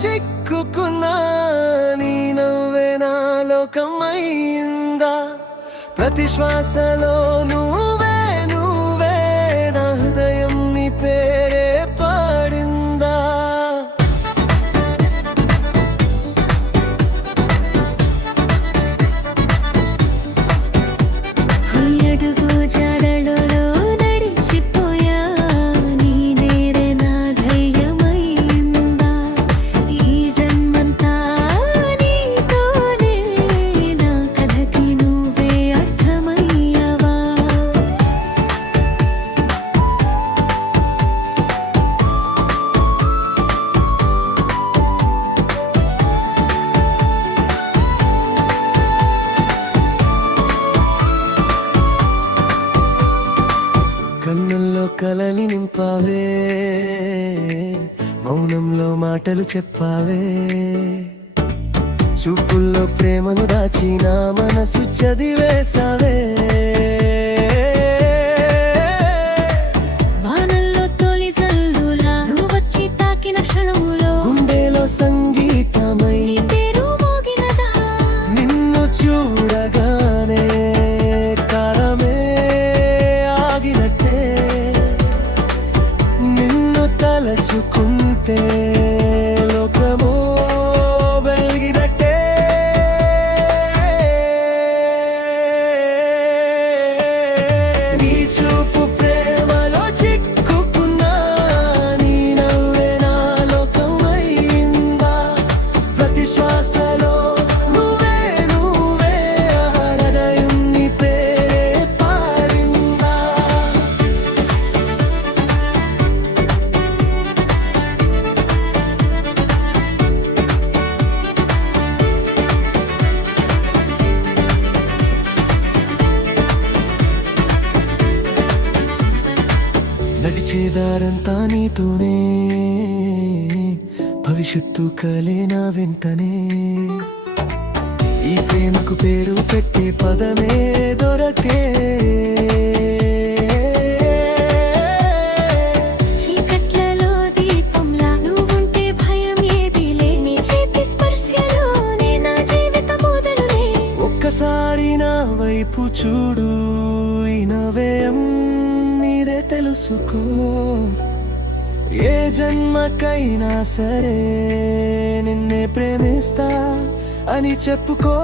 చిక్కుకున్నా నీ నవ్వే నా లోకమైందా ప్రతి శ్వాసలో నువ్వే నువ్వే నా హృదయం నీ పేరే పాడిందా అడుగు జాడలో నడిచిపోయా నీ నేరే నా ధైర్యమైందా ఈ జన్మంతా నీతోనే నా కథకి నువ్వే అర్థమయ్యావా కన్నుల్లో కలని నింపావే మౌనంలో మాటలు చెప్పావే చూపుల్లో ప్రేమను దాచి నా మనసు చదివేశావే వానల్లో తొలి జల్లులా నువ్వు వచ్చి తాకిన క్షణములో గుండెలో సంగీతమై నీ పేరు మోగినదా నిన్ను చూడగానే కారమే ఆగినట్టే నిన్ను తలచుకుంటే లోకమో వెలిగినట్టే నీ చూపు ప్రేమలో చిక్కుకున్నా నీ నవ్వే నా లోకమైందా ప్రతి శ్వాసలో నువ్వే నువ్వే హృదయం నీ పేరే పాడిందా నడిచేదారంతా నీతోనే భవిష్యత్తు కలే నా వెంటనే ఈ ప్రేమకు పేరు పెట్టే పదమే దొరకే చీకట్లలో దీపంలా నువ్వుంటే భయం ఏది లేని చేతి స్పర్శలోనే నా జీవితం మొదలునే ఒక్కసారి నా వైపు చూడు ఈ నవ్వేయం నీదే తెలుసుకో ఏ జన్మకైనా సరే నిన్నే ప్రేమిస్తా అని చెప్పుకో